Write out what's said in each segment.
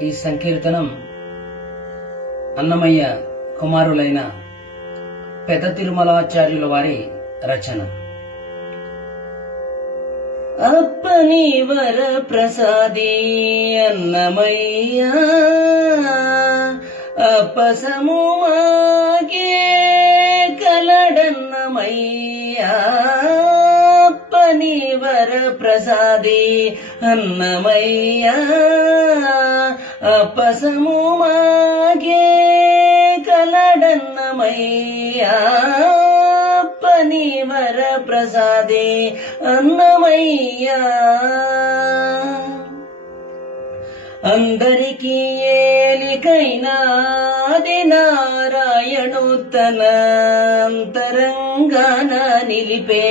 ఈ సంకీర్తనం అన్నమయ్య కుమారులైన పెద్ద తిరుమలాచార్యుల వారి రచన. అప్పని వర ప్రసాది అన్నమయ్య అప్పసము మాగే కలడన్నమయ్యా అప్పని వర ప్రసాది అన్నమయ్యా. అప్పసము మాగే కలడన్నమయ్యా పని వర ప్రసాదే అన్నమయ్యా. అందరికీ ఏలికైనా అది నారాయణు అంతరంగాన నిలిపే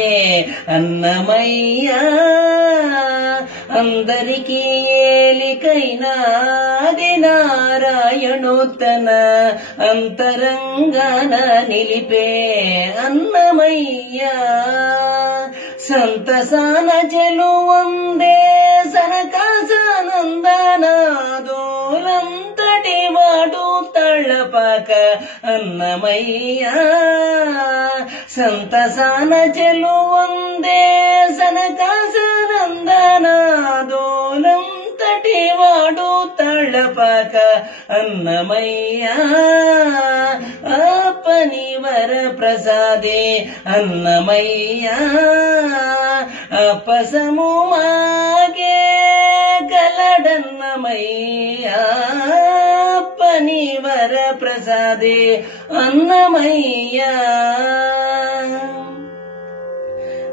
అన్నమయ్యా. అందరికీ ఏ అది నారాయణు తన అంతరంగాన నిలిపే అన్నమయ్యా సంతసాన చెలువందే సనకాసానందనాదోలంతటి వాడు తళ్ళపాక అన్నమయ్యా సంతసాన చెలువందే సనకాసానందనాదోలంతటి వాడు తళ్ళపాక అన్నమయ్యా పని వర ప్రసాదే అన్నమయ్యా అపసము మాగే గలడన్నమయ్యా పని వర ప్రసాదే అన్నమయ్యా.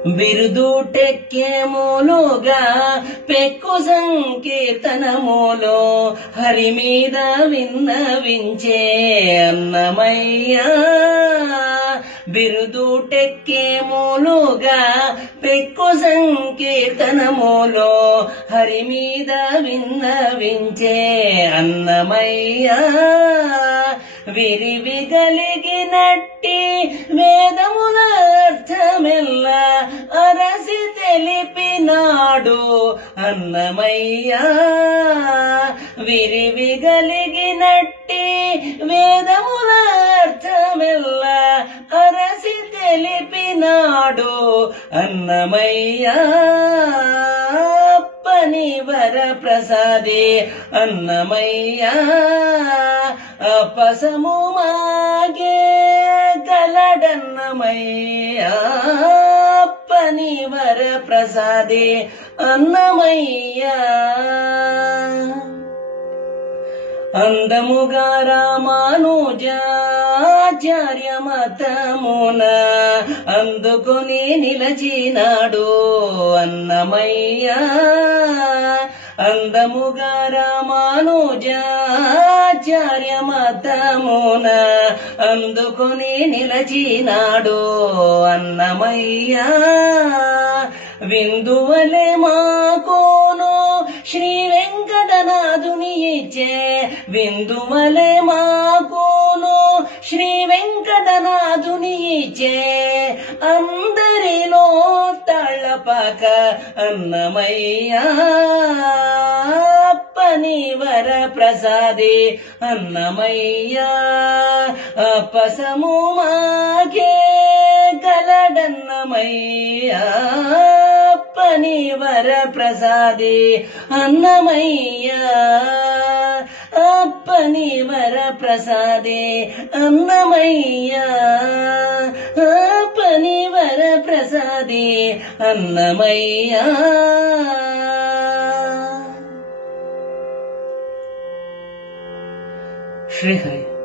బిరుదూటెక్కేమోలోగా పెక్కు సంకీర్తనములో హరి మీద విన్నవించే అన్నమయ్యా. బిరుదుటెక్కేమూలుగా పెక్కు సంకీర్తనములో హరి మీద విన్నవించే అన్నమయ్యా. విరివిగలిగినట్టి వేదముల అర్థమెల్ల అరసి తెలిపినాడు అన్నమయ్యా. విరివిగలిగినట్టి వేదముల అర్థమెల్ల అరసి తెలిపినాడు అన్నమయ్యా. పని వర ప్రసాదే అన్నమయ్యా అపసము మాగే గలడన్నమయ్యా పని వర ప్రసాదే అన్నమయ్యా. అందముగా రామానుజాచార్య మతమునా అందుకుని నిలచినాడు అన్నమయ్య. అందముగా రామానుజాచార్య మతమున అందుకుని నిలచినాడు అన్నమయ్య. విందువలే మాకోను శ్రీ వెంకటనాథుని ఇచ్చే. విందువలే మాకోను శ్రీ వెంకటనాథుని చే అందరిలో తళ్ళపాక అన్నమయ్యా అప్పని వర ప్రసాదే అన్నమయ్యా అపసము మాగే గలడన్నమయ్యా అప్పని వర ప్రసాదే అన్నమయ్యా అప్పని వర ప్రసాదే అన్నమయ్యా పని వర ప్రసాదే అన్నమయ్యా శ్రీహరి